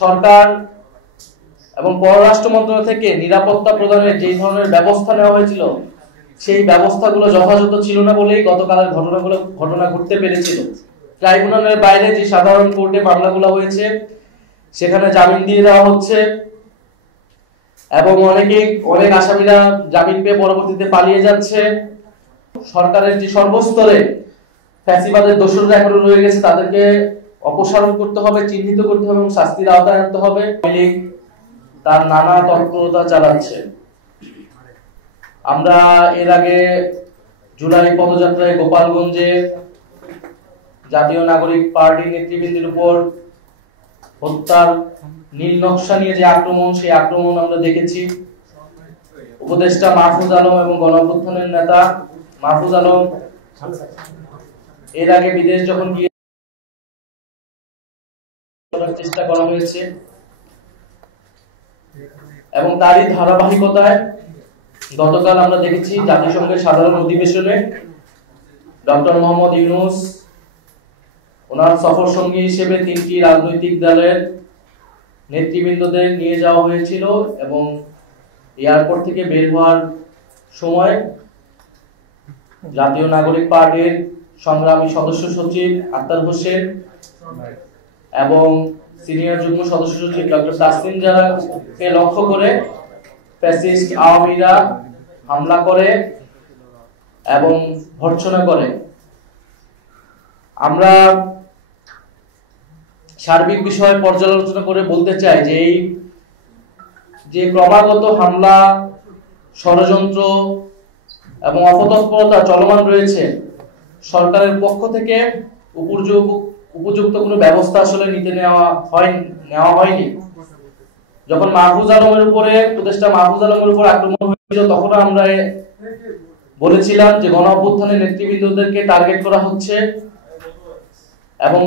সরকার এবং পররাষ্ট্র মন্ত্রণালয় থেকে নিরাপত্তা প্রদানের যে ধরনের ব্যবস্থা নেওয়া হয়েছিল সেই ব্যবস্থাগুলো যথাযথ ছিল না বলেই গতকালের ঘটনা ঘটতে পেরেছিল। ট্রাইব্যুনালের বাইরে যে সাধারণ কোর্টে মামলাগুলো হয়েছে সেখানে জামিন দিয়ে দেওয়া হচ্ছে এবং অনেক আসামিরা জামিন পেয়ে পরবর্তীতে পালিয়ে যাচ্ছে। সরকারের যে সর্বস্তরে ফ্যাসিবাদের দোষররা এখনো রয়ে গেছে তাদেরকে অপসারণ করতে হবে, চিহ্নিত করতে হবে এবং শাস্তির আওতায় আনতে হবে। তার নানা তৎপরতা চালাচ্ছে। আমরা এর আগে জুলাই পদযাত্রায় গোপালগঞ্জে জাতীয় নাগরিক পার্টি নেতৃবৃন্দের উপর হত্যার নীল নকশা নিয়ে যে আক্রমণ, সেই আক্রমণ আমরা দেখেছি। উপদেষ্টা মাহফুজ আলম এবং গণঅভ্যুত্থানের নেতা মাহফুজ আলম এর আগে বিদেশ যখন গিয়ে চেষ্টা করা হয়েছে এবং তারই ধারাবাহিকতায় গতকাল আমরা দেখেছি জাতিসংঘের সাধারণ অধিবেশনে ডক্টর মোহাম্মদ ইউনূস ওনার সফর সঙ্গী হিসেবে 3টি রাজনৈতিক দলের নেতৃবৃন্দদের নিয়ে যাওয়া হয়েছিল এবং এয়ারপোর্ট থেকে বের হওয়ার সময় জাতীয় নাগরিক পার্টির সংগ্রামী সদস্য সচিব আক্তার হোসেন এবং সিনিয়র যুগ্ম সদস্য সচিব ডক্টর তাসলিম জারাকে লক্ষ্য করে ফ্যাসিস্ট আওয়ামীরা হামলা করে এবং ভর্ৎসনা করে। আমরা সার্বিক বিষয় পর্যালোচনা করে বলতে চাই যে এই যে ক্রমাগত হামলা, ষড়যন্ত্র এবং অপতৎপরতা চলমান রয়েছে, সরকারের পক্ষ থেকে উপযুক্ত কোনো ব্যবস্থা আসলে নেওয়া হয়নি। যখন মাহফুজ আলমের উপরে উপদেষ্টা মাহফুজ আলমের উপর আক্রমণ হয়েছিল তখন আমরা বলেছিলাম যে গণঅভ্যুত্থানের নেতৃবৃন্দদেরকে টার্গেট করা হচ্ছে এবং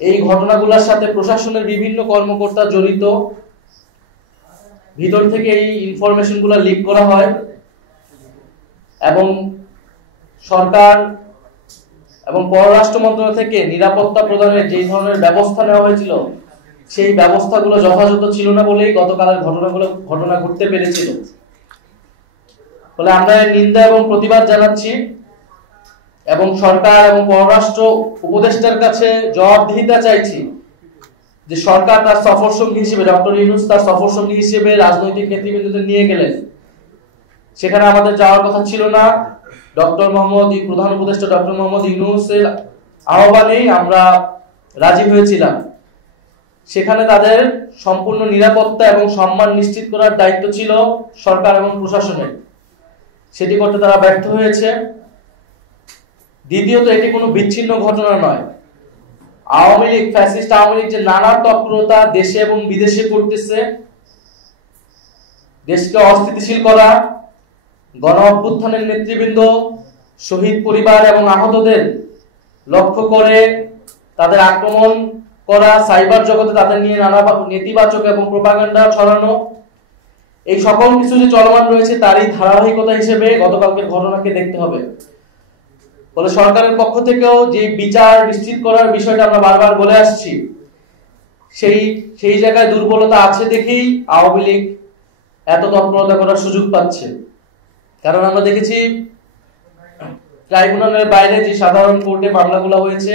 এই ঘটনাগুলোর সাথে প্রশাসনের বিভিন্ন কর্মকর্তা জড়িত। ভিতর থেকে এই ইনফরমেশনগুলো লিক করা হয় এবং সরকার এবং পররাষ্ট্র মন্ত্রণালয় থেকে নিরাপত্তা প্রদানের যে ধরনের ব্যবস্থা নেওয়া হয়েছিল সেই ব্যবস্থাগুলো যথাযথ ছিল না বলেই গতকালের ঘটনা ঘটতে পেরেছিল। ফলে আমরা নিন্দা এবং প্রতিবাদ জানাচ্ছি এবং সরকার এবং পররাষ্ট্র উপদেষ্টার কাছে জবাবদিহিতা চাইছি যে সরকার তার সফর সঙ্গী হিসেবে ডক্টর ইউনূস তার সফর সঙ্গী হিসেবে রাজনৈতিক নেতৃবৃন্দদের নিয়ে গেলেন, সেখানে আমাদের যাওয়ার কথা ছিল না। প্রধান উপদেষ্টা ডক্টর মোহাম্মদ ইউনূসের আহ্বানেই আমরা রাজি হয়েছিলাম। সেখানে তাদের সম্পূর্ণ নিরাপত্তা এবং সম্মান নিশ্চিত করার দায়িত্ব ছিল সরকার এবং প্রশাসনের, সেটি করতে তারা ব্যর্থ হয়েছে। দ্বিতীয়ত, এটি কোনো বিচ্ছিন্ন ঘটনা নয়। ফ্যাসিস্ট আওয়ামী লীগ যে নানা তৎপরতা দেশে এবং বিদেশে করতেছে, দেশকে অস্থিতিশীল করা, গণঅভ্যুত্থানের নেতৃবৃন্দ, শহীদ পরিবার এবং আহতদের লক্ষ্য করে তাদের আক্রমণ করা, সাইবার জগতে তাদের নিয়ে নানা নেতিবাচক এবং প্রোপাগান্ডা ছড়ানো, এই সকল কিছু যে চলমান রয়েছে তারই ধারাবাহিকতা হিসেবে গতকালকের ঘটনাকে দেখতে হবে। ফলে সরকারের পক্ষ থেকেও যে বিচার নিশ্চিত করার বিষয়টা আমরা বারবার বলে আসছি, সেই জায়গায় দুর্বলতা আছে দেখেই আওয়ামী লীগ এত তৎপরতা করার সুযোগ পাচ্ছে। কারণ আমরা দেখেছি ট্রাইব্যুনালের বাইরে যে সাধারণ কোর্টে মামলাগুলো হয়েছে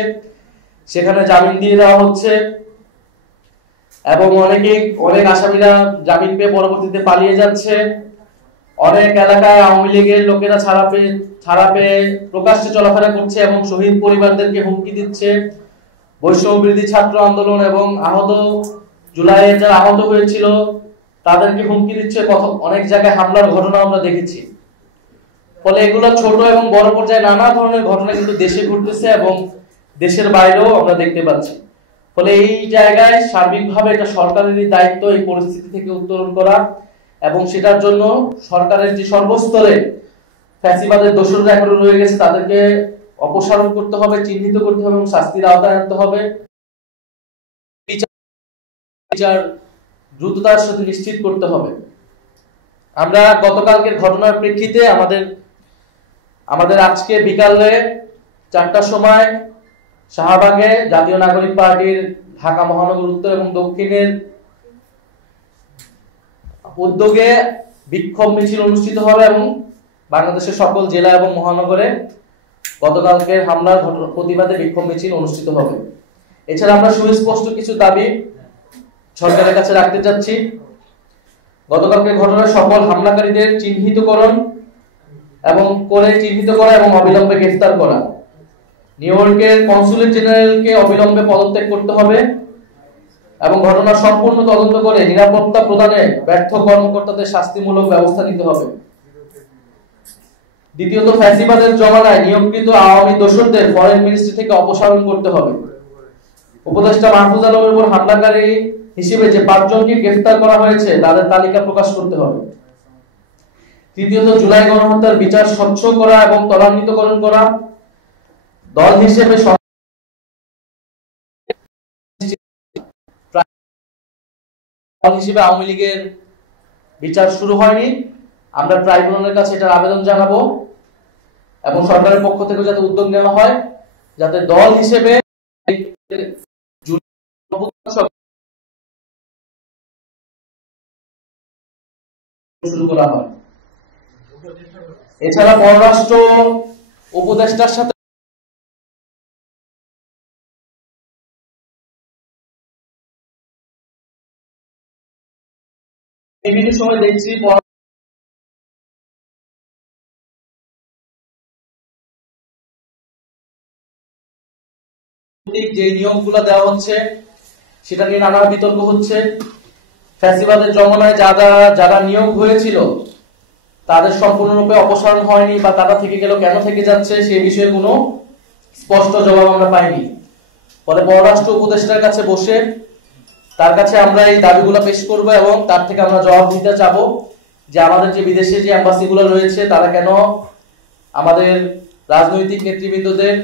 সেখানে জামিন দিয়ে দেওয়া হচ্ছে এবং অনেক আসামিরা জামিন পেয়ে পরবর্তীতে পালিয়ে যাচ্ছে। অনেক এলাকায় আওয়ামী লীগের লোকেরা ছাড়া পেয়ে প্রকাশ্যে চলাফেরা করছে এবং শহীদ পরিবারদেরকে হুমকি দিচ্ছে। বৈষম্য বিরোধী ছাত্র আন্দোলন এবং জুলাইয়ে যারা আহত হয়েছিল তাদেরকে হুমকি দিচ্ছে। অনেক জায়গায় হামলার ঘটনা আমরা দেখেছি। ফলে এগুলো ছোট এবং বড় পর্যায়ে নানা ধরনের ঘটনা কিন্তু দেশে ঘটতেছে এবং দেশের বাইরেও আমরা দেখতে পাচ্ছি। ফলে এই জায়গায় সার্বিকভাবে এটা সরকারেরই দায়িত্ব এই পরিস্থিতি থেকে উত্তরণ করা এবং সেটার জন্য সরকারের যে সর্বস্তরে ফ্যাসিবাদের দোষররা এখনো রয়ে গেছে তাদেরকে অপসারণ করতে হবে, চিহ্নিত করতে হবে এবং শাস্তির আওতায় আনতে হবে। বিচার দ্রুততার সাথে নিশ্চিত করতে হবে। আমরা গতকালকের ঘটনার প্রেক্ষিতে আমাদের আজকে বিকালে 4টার সময় শাহবাগে জাতীয় নাগরিক পার্টির ঢাকা মহানগর উত্তর এবং দক্ষিণের উদ্যোগে বিক্ষোভ মিছিল অনুষ্ঠিত হবে এবং বাংলাদেশের সকল জেলা এবং মহানগরে গতকালকের হামলার প্রতিবাদে বিক্ষোভ মিছিল অনুষ্ঠিত হবে। এছাড়া আমরা সুস্পষ্ট কিছু দাবি সরকারের কাছে রাখতে চাচ্ছি। গতকালকের ঘটনার সকল হামলাকারীদের চিহ্নিত করা এবং অবিলম্বে গ্রেফতার করা। নিউ ইয়র্কের কনসুলেট জেনারেলকে অবিলম্বে পদত্যাগ করতে হবে এবং ঘটনার সম্পূর্ণ তদন্ত করে নিরাপত্তা প্রদানে ব্যর্থ কর্মকর্তাদের শাস্তিমূলক ব্যবস্থা নিতে হবে। দ্বিতীয়ত, ফ্যাসিবাদের জমানায় নিয়োগকৃত আওয়ামী দোসরদের ফরেন মিনিস্ট্রি থেকে অপসারণ করতে হবে। উপদেষ্টা মাহফুজ আলমের উপর হামলাকারী হিসেবে যে 5 জনকে গ্রেফতার করা হয়েছে তাদের তালিকা প্রকাশ করতে হবে। তৃতীয়ত, জুলাই গণহত্যার বিচার স্বচ্ছ করা এবং ত্বরান্বিতকরণ করা। দল হিসেবে আওয়ামী লীগের বিচার শুরু হয়নি। আমরা ট্রাইব্যুনালের কাছে এটার আবেদন জানাবো এবং সরকারের পক্ষ থেকে যাতে উদ্যোগ নেওয়া হয় যাতে দল হিসেবে শুরু করা হয়। এছাড়া পররাষ্ট্র উপদেষ্টার সাথে বিভিন্ন সময় দেখছি যে নিয়মগুলো দেওয়া হচ্ছে সেটা নিয়ে নানা বিতর্ক হচ্ছে। ফ্যাসিবাদের জমানায় যারা নিয়োগ হয়েছিল তাদের সম্পূর্ণরূপে অপসারণ হয়নি বা তারা থেকে গেল, কেন থেকে যাচ্ছে সেই বিষয়ে কোনো স্পষ্ট জবাব আমরা পাইনি। ফলে পররাষ্ট্র উপদেষ্টার কাছে বসে তার কাছে আমরা এই দাবিগুলো পেশ করব এবং তার থেকে আমরা জবাব দিতে চাবো যে আমাদের যে বিদেশে যে এম্বাসিগুলো রয়েছে তারা কেন আমাদের রাজনৈতিক নেতৃবৃন্দদের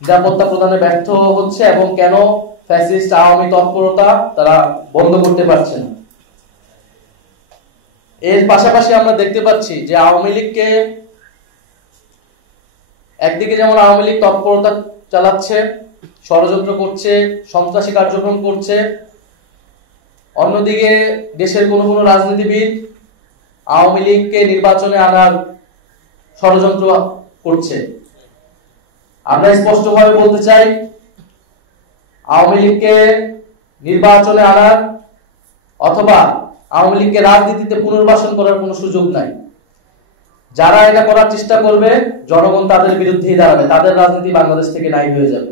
নিরাপত্তা প্রদানে ব্যর্থ হচ্ছে এবং কেন ফ্যাসিস্ট আওয়ামী তৎপরতা তারা বন্ধ করতে পারছে না। এর পাশাপাশি আমরা দেখতে পাচ্ছি যে আওয়ামী লীগকে একদিকে যেমন আওয়ামী লীগ তৎপরতা চালাচ্ছে, ষড়যন্ত্র করছে, সন্ত্রাসী কার্যক্রম করছে, অন্যদিকে দেশের কোন রাজনীতিবিদ আওয়ামী লীগকে নির্বাচনে আনার ষড়যন্ত্র করছে। আমরা স্পষ্টভাবে বলতে চাই আওয়ামী লীগকে নির্বাচনে আনার অথবা আওয়ামী লীগকে রাজনীতিতে পুনর্বাসন করার কোনো সুযোগ নাই। যারা এটা করার চেষ্টা করবে জনগণ তাদের বিরুদ্ধেই দাঁড়াবে, তাদের রাজনীতি বাংলাদেশ থেকে নাই হয়ে যাবে।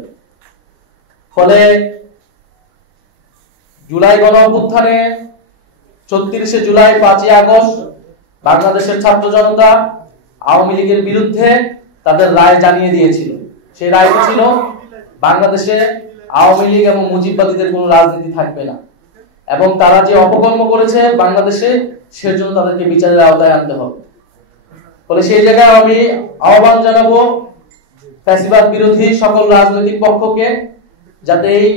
ফলে জুলাই গণঅভ্যুত্থানে ৩৬শে জুলাই ৫ই আগস্ট বাংলাদেশের ছাত্র জনতা আওয়ামী লীগের বিরুদ্ধে তাদের রায় জানিয়ে দিয়েছিল। সেই রায়টি ছিল বাংলাদেশে আওয়ামী লীগ এবং মুজিববাদীদের কোনো রাজনীতি থাকবে না এবং তারা যে অপকর্ম করেছে বাংলাদেশে সেজন্য তাদেরকে বিচারের আওতায় আনতে হবে। ফলে সেই জায়গায় আমি আহ্বান জানাবো ফ্যাসিবাদ বিরোধী সকল রাজনৈতিক পক্ষকে যাতে এই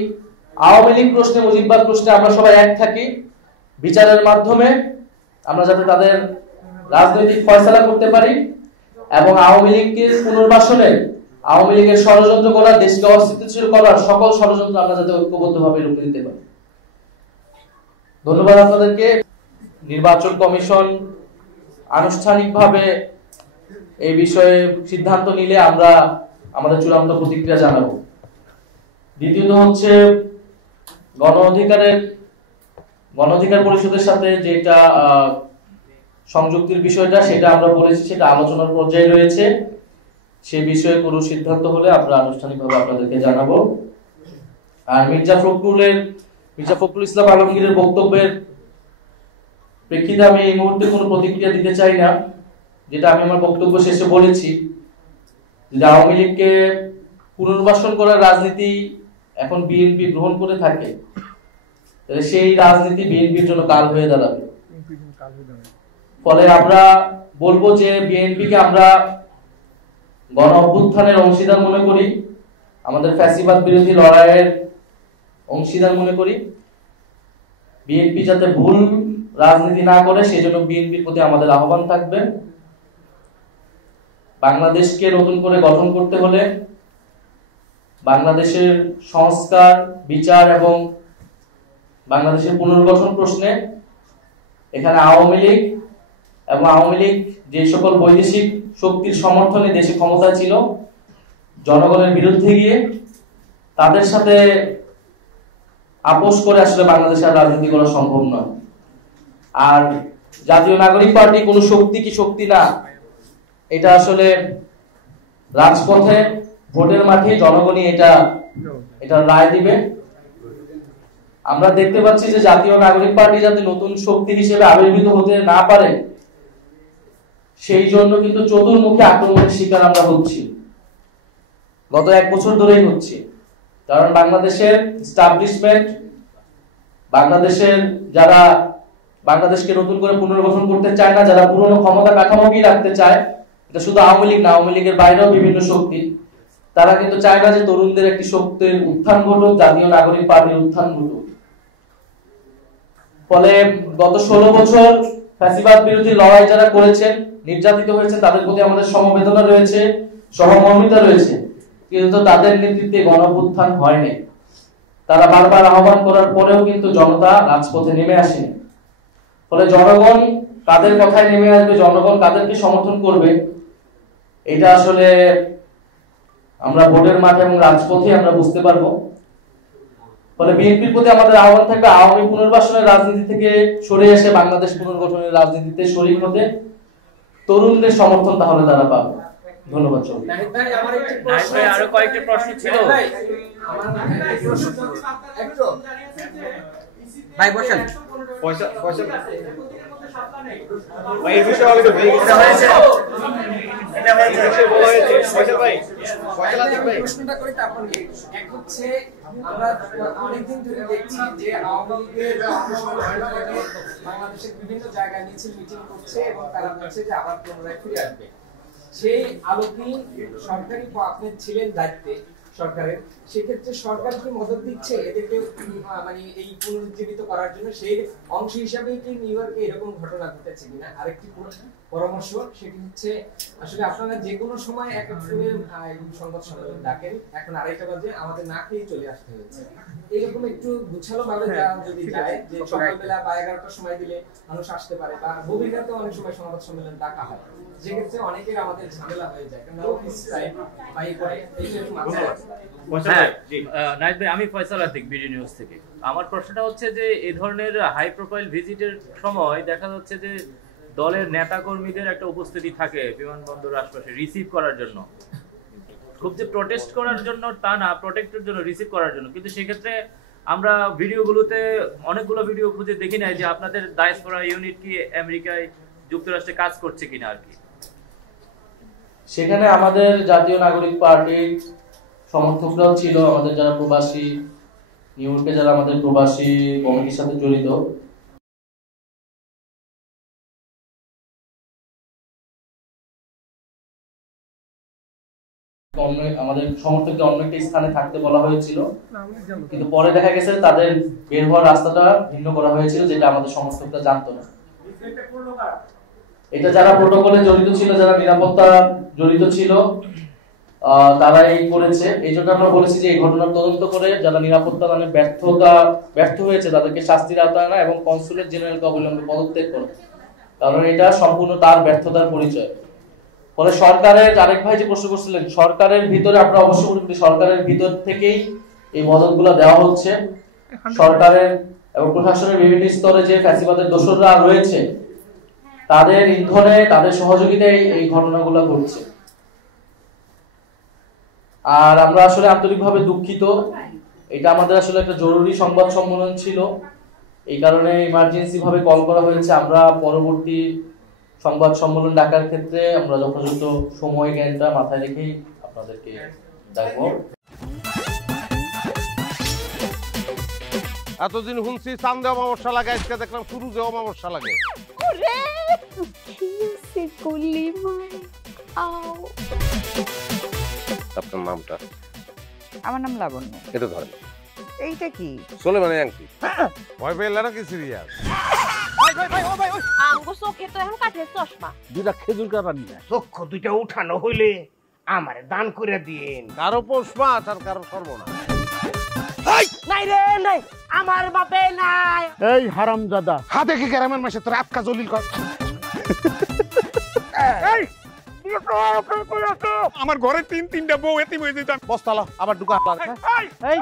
আওয়ামী লীগ প্রশ্নে, মুজিববাদ প্রশ্নে আমরা সবাই এক থাকি, বিচারের মাধ্যমে আমরা যাতে তাদের রাজনৈতিক ফয়সালা করতে পারি এবং আওয়ামী লীগকে পুনর্বাসনে, আওয়ামী লীগের ষড়যন্ত্র করা, দেশকে অস্থিতিশীল করার সকল ষড়যন্ত্র আমরা যাতে ঐক্যবদ্ধভাবে রুখে দিতে পারি। ধন্যবাদ আপনাদেরকে। নির্বাচন কমিশন আনুষ্ঠানিকভাবে এই বিষয়ে সিদ্ধান্ত নিলে আমরা আমাদের চূড়ান্ত প্রতিক্রিয়া জানাবো। দ্বিতীয়ত হচ্ছে গণ অধিকার পরিষদের সাথে যেটা সংযুক্তির বিষয়টা, সেটা আমরা বলেছি, সেটা আলোচনার পর্যায়ে রয়েছে। সে বিষয়ে কোনো সিদ্ধান্ত হলে আমরা আনুষ্ঠানিকভাবে আপনাদেরকে জানাবো। আর মির্জা ফখরুল ইসলাম আলমগীরের বক্তব্যের প্রেক্ষিতে আমি এই মুহূর্তে কোনো প্রতিক্রিয়া দিতে চাই না। যেটা আমি আমার বক্তব্য শেষে বলেছি, যে আওয়ামী লীগকে পুনর্বাসন করার রাজনীতি এখন বিএনপি গ্রহণ করে থাকে, তাহলে সেই রাজনীতি বিএনপির জন্য কাল হয়ে দাঁড়াবে। ফলে আমরা বলবো যে বিএনপিকে আমরা গণ অভ্যুত্থানের অংশীদার মনে করি, আমাদের ফ্যাসিবাদ বিরোধী লড়াইয়ের অংশীদার মনে করি। বিএনপি যাতে ভুল রাজনীতি না করে সেজন্য বিএনপির প্রতি আমাদের আহ্বান থাকবে। বাংলাদেশকে নতুন করে গঠন করতে হলে বাংলাদেশের সংস্কার, বিচার এবং বাংলাদেশের পুনর্গঠন প্রশ্নে এখানে আওয়ামী লীগ এবং আওয়ামী লীগ যে সকল বৈদেশিক শক্তির সমর্থনে দেশে ক্ষমতা ছিল, জনগণের বিরুদ্ধে গিয়ে তাদের সাথে আপোষ করে আসলে বাংলাদেশের রাজনীতি করা সম্ভব নয়। আর জাতীয় নাগরিক পার্টি কোনো শক্তি কি শক্তি না, এটা আসলে রাজপথে ভোটের মাঠে জনগণই এটা রায় দিবে। আমরা দেখতে পাচ্ছি যে জাতীয় নাগরিক পার্টি যাতে নতুন শক্তি হিসেবে আবির্ভূত হতে না পারে, সেই জন্য কিন্তু চতুর্মুখী আক্রমণের শিকার আমরা হচ্ছি, গত 1 বছর ধরেই হচ্ছি। কারণ বাংলাদেশের এস্টাবলিশমেন্ট, বাংলাদেশের যারা বাংলাদেশকে নতুন করে পুনর্গঠন করতে চায় না, যারা পুরনো ক্ষমতা কাঠামোকেই রাখতে চায়, এটা শুধু আওয়ামী লীগ না, আওয়ামী লীগের বাইরেও বিভিন্ন শক্তি, তারা কিন্তু চায় না যে তরুণদের একটি শক্তির উত্থান ঘটুক, জাতীয় নাগরিক পার্টির উত্থান ঘটুক। ফলে গত 16 বছর ফ্যাসিবাদ বিরোধী লড়াই যারা করেছেন, নির্যাতিত হয়েছে, তাদের প্রতি আমাদের সমবেদনা রয়েছে, সহমর্মিতা রয়েছে, কিন্তু তাদের নেতৃত্বে গণঅভ্যুত্থান হয়নি। তারা বারবার আহ্বান করার পরেও কিন্তু জনতা রাজপথে নেমে আসেনি। ফলে জনগণ কাদের কথায় নেমে আসবে, জনগণ কাদেরকে সমর্থন করবে, এটা আসলে আমরা ভোটের মাঠে এবং রাজপথে আমরা বুঝতে পারবো। ফলে বিএনপির প্রতি আমাদের আহ্বান থাকবে আওয়ামী পুনর্বাসনের রাজনীতি থেকে সরে এসে বাংলাদেশ পুনর্গঠনের রাজনীতিতে শরীক হতে তরুণদের সমর্থন তাহলে তারা পাবে। ধন্যবাদ। আরো কয়েকটি প্রশ্ন ছিল ভাই, বসেন। অনেকদিন ধরে দেখছি যে আওয়ামী লীগের বাংলাদেশের বিভিন্ন জায়গায় মিটিং করছে এবং তারা বলছে যে আবার পুনরায় ফিরে আসবে। সেই আলোকে সরকারি আপনি ছিলেন দায়িত্বে সরকারের, সেক্ষেত্রে সরকার কি মদত দিচ্ছে এদেরকে মানে এই পুনরুজ্জীবিত করার জন্য? সেই অংশ হিসাবে কি নিউ ইয়র্কে এরকম ঘটনা ঘটেছে কিনা? আরেকটি পরামর্শ, সেটি হচ্ছে আসলে আপনারা যে কোনো সময় এক এক করে সংবাদ সম্মেলন ডাকেন, এখন 2:30 বাজে, আমাদের না খেয়ে চলে আসতে হয়েছে। এরকম একটু গুছালো ভাবে যদি যায়, যে সকালবেলা বা 11টার সময় দিলে মানুষ আসতে পারে, বা গভীর রাতে অনেক সময় সংবাদ সম্মেলন ডাকা হয়, যেক্ষেত্রে অনেকের আমাদের ঝামেলা হয়ে যায়, কারণ অফিস টাইম বাই করে এইটা একটু মাথায়। নাইট ভাই, আমি ফয়সাল আতিক, বিডি নিউজ থেকে। আমার প্রশ্নটা হচ্ছে যে এই ধরনের হাই প্রোফাইল ভিজিটের সময় দেখা যাচ্ছে যে দলের নেতা কর্মীদের একটা উপস্থিতি থাকে বিমানবন্দরের আশপাশে রিসিভ করার জন্য, খুব যে প্রোটেস্ট করার জন্য তা না, প্রোটেক্টের জন্য, রিসিভ করার জন্য। কিন্তু সেক্ষেত্রে আমরা ভিডিওগুলোতে অনেকগুলো ভিডিও খুঁজে দেখি নাই যে আপনাদের ডায়াসপোরা ইউনিট কি আমেরিকায়, যুক্তরাষ্ট্রে কাজ করছে কিনা আর কি। সেখানে আমাদের জাতীয় নাগরিক পার্টির সমর্থকরাও ছিল, আমাদের যারা প্রবাসী, নিউ ইয়র্কে যারা আমাদের প্রবাসী কমিটির সাথে জড়িত, আমাদের সমর্থকদের অন্য একটা স্থানে থাকতে বলা হয়েছিল, কিন্তু পরে দেখা গেছে তাদের বের হওয়ার রাস্তাটা ভিন্ন করা হয়েছিল, যেটা আমাদের সমর্থকরা জানতো না। এটা যারা প্রোটোকলে জড়িত ছিল, যারা নিরাপত্তা জড়িত ছিল, তারাই করেছে। এই জন্য আমরা বলেছি যে এই ঘটনার তদন্ত করে যারা নিরাপত্তা মানে ব্যর্থ হয়েছে তাদেরকে শাস্তির আওতায় আনা এবং কনসুলেট জেনারেলকে অবিলম্বে পদত্যাগ করে, কারণ এটা সম্পূর্ণ তার ব্যর্থতার পরিচয়। ফলে সরকারের, আরেক ভাই যে প্রশ্ন করছিলেন, সরকারের ভিতরে আমরা অবশ্যই বলি সরকারের ভিতর থেকেই এই মদতগুলো দেওয়া হচ্ছে। সরকারের এবং প্রশাসনের বিভিন্ন স্তরে যে ফ্যাসিবাদের দোসররা রয়েছে, তাদের ইন্ধনে, তাদের সহযোগিতায় এই ঘটনাগুলো ঘটছে। আর আমরা আসলে আন্তরিকভাবে দুঃখিত, এটা আমাদের আসলে একটা জরুরি সংবাদ সম্মেলন ছিল, এই কারণে ইমার্জেন্সি ভাবে কল করা হয়েছে। আমরা পরবর্তী সংবাদ সম্মেলন ডাকার ক্ষেত্রে আমরা যথাযথ সময় জ্ঞানটা মাথায় রেখেই আপনাদেরকে ডাকবো। এতদিন শুনছি চান্দেও অমাবস্যা লাগে, আজকে দেখলাম সূর্যে অমাবস্যা লাগে। আপনার নামটা? আমার নাম লাবণ্য। এটা ধরেন। এইটা কি? চলে মানে আংটি। ভয় পেলে নাকি সিরিয়াস? আমগো চোখে তো এখন কাঠের চশমা। দুটা খেজুর কাটা নিয়ে চক্ষু দুইটা উঠানো হইলে আমারে দান করে দিন। কারো পৌষ মাস আর কারো সর্বনাশ। নাই রে নাই, আমার বাপে নাই। এই হারামজাদা, হাতে কি গ্রামের মাসে তোর আটকা জলিল কর। আমার ঘরে তিনটা বউ এতিম হয়ে যেতাম। বস্তালা আবার ঢুকা। এই